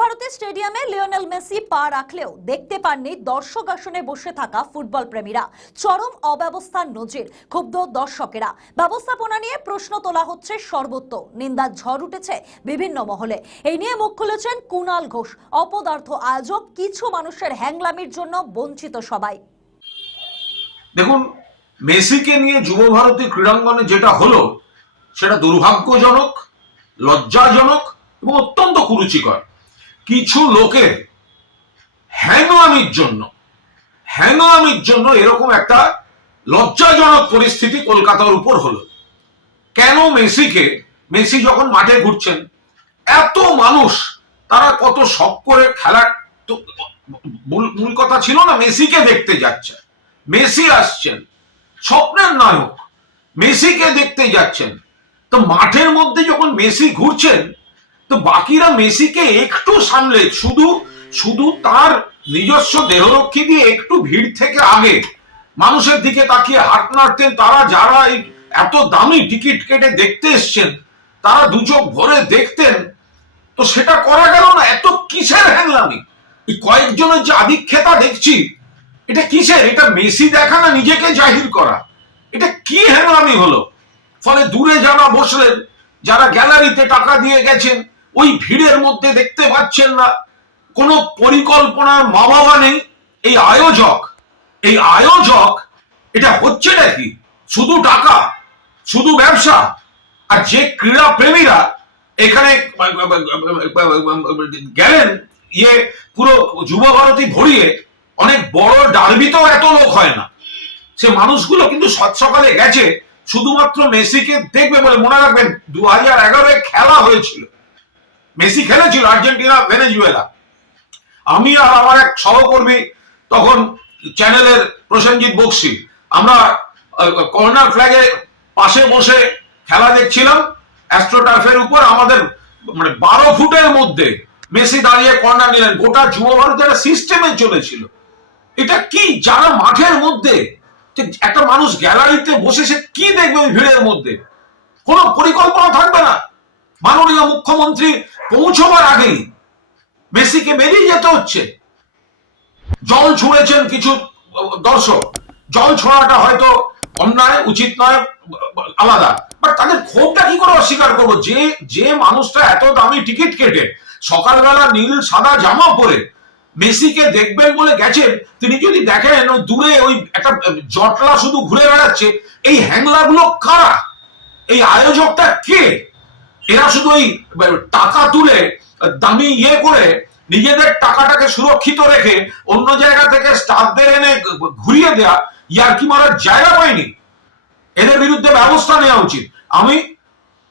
ভারতী স্টেডিয়ামে Lionel Messi পা রাখলেও দেখতে পাননি দর্শক আসনে বসে থাকা ফুটবল প্রেমীরা। চরম অব্যবস্থার নজির, ক্ষুব্ধ দর্শকেরা। ব্যবস্থাপনা নিয়ে প্রশ্ন তোলা হচ্ছে সর্বত্র, নিন্দার ঝড় উঠেছে বিভিন্ন মহলে। এই নিয়ে মুখ খুলেছেন কুণাল ঘোষ। অপদার্থ আয়োজক, কিছু মানুষের হ্যাংলামির জন্য বঞ্চিত সবাই। দেখুন, মেসিকে নিয়ে যুব ভারতী ক্রীড়াঙ্গনে যেটা হলো সেটা দুর্ভাগ্যজনক, লজ্জাজনক এবং অত্যন্ত কুরুচিকর। কিছু লোকের হ্যাংলামির জন্য এরকম একটা লজ্জাজনক পরিস্থিতি কলকাতার উপর হলো। কেন মেসি যখন মাঠে ঘুরছেন, এত মানুষ তারা কত শখ করে খেলার, তো মূল কথা ছিল না মেসিকে দেখতে যাচ্ছে, মেসি আসছেন, স্বপ্নের নায়ক, মেসিকে দেখতে যাচ্ছেন। তো মাঠের মধ্যে যখন মেসি ঘুরছেন, তো বাকিরা মেসিকে একটু সামলে শুধু তার নিজস্ব দেহরক্ষী দিয়ে একটু ভিড় থেকে আগে মানুষের দিকে তাকিয়ে হাত নাড়তেন। তারা যারা এত দামি টিকিট কেটে দেখতে এসছেন তারা দু চোখ ভরে দেখতেন। তো সেটা করা গেল না। এত কিসের হ্যাংলামি? এই কয়েকজনের যে আধিক্যতা দেখছি, এটা কিসের? এটা মেসি দেখা না নিজেকে জাহির করা? এটা কি হ্যাংলামি হলো? ফলে দূরে যারা বসলেন, যারা গ্যালারিতে টাকা দিয়ে গেছেন, ওই ভিড়ের মধ্যে দেখতে পাচ্ছেন না। কোনো পরিকল্পনার মা বাবা নেই। এই আয়োজক এটা হচ্ছে নাকি? শুধু টাকা, শুধু ব্যবসা। আর যে ক্রীড়া প্রেমীরা এখানে গেলেন, পুরো যুব ভারতী ভরিয়ে, অনেক বড় ডার্বিতেও এত লোক হয় না। সে মানুষগুলো কিন্তু সকালে গেছে শুধুমাত্র মেসিকে দেখবে বলে। মনে রাখবেন 2011 খেলা হয়েছিল, মেসি খেলেছিল আর্জেন্টিনা ভেনেজুয়েলা। আমি আর আমার এক সহকর্মী তখন চ্যানেলের প্রসেনজিৎ বক্সি, আমরা কর্নার ফ্ল্যাগের পাশে বসে খেলা দেখছিলাম অ্যাস্ট্রোটার্ফের উপর। আমাদের 12 ফুটের মধ্যে মেসি দাঁড়িয়ে কর্নার নিলেন। গোটা যুব ভারতের সিস্টেমে চলেছিল। এটা কি? যারা মাঠের মধ্যে, একটা মানুষ গ্যালারিতে বসে সে কি দেখবে ওই ভিড়ের মধ্যে? কোনো পরিকল্পনা থাকবে না। মাননীয় মুখ্যমন্ত্রী পৌঁছবার আগেই মেসিকে বেরিয়ে যেতে হচ্ছে। জল ছুঁড়েছেন কিছু দর্শক, জল ছোড়াটা হয়তো অন্যায়, উচিত নয়, আলাদা। বাট তাদের ক্ষোভটা কি করে অস্বীকার করবো? যে মানুষটা এত দামি টিকিট কেটে সকালবেলা নীল সাদা জামা পরে মেসিকে দেখবেন বলে গেছেন, তিনি যদি দেখেন ওই দূরে ওই একটা জটলা শুধু ঘুরে বেড়াচ্ছে, এই হ্যাংলা গুলো কারা? এই আয়োজকটা কে? এরা শুধু ওই টাকা তুলে দামি করে নিজেদের টাকাটাকে সুরক্ষিত রেখে অন্য জায়গা থেকে স্টাফদের এনে ঘুরিয়ে দেয়া, ইয়ার্কি মারার জায়গা পায়নি। এদের বিরুদ্ধে ব্যবস্থা নেওয়া উচিত। আমি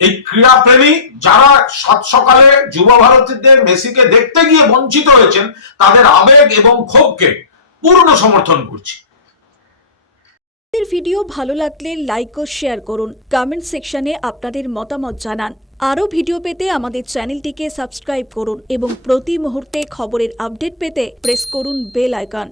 এই ক্রীড়া প্রেমী যারা সকালে যুব ভারতীদের মেসিকে দেখতে গিয়ে বঞ্চিত হয়েছেন, তাদের আবেগ এবং ক্ষোভকে পূর্ণ সমর্থন করছি। ভিডিও ভালো লাগলে লাইক ও শেয়ার করুন, কমেন্ট সেকশনে আপনাদের মতামত জানান। আরও ভিডিও পেতে আমাদের চ্যানেলটিকে সাবস্ক্রাইব করুন এবং প্রতি মুহূর্তে খবরের আপডেট পেতে প্রেস করুন বেল আইকন।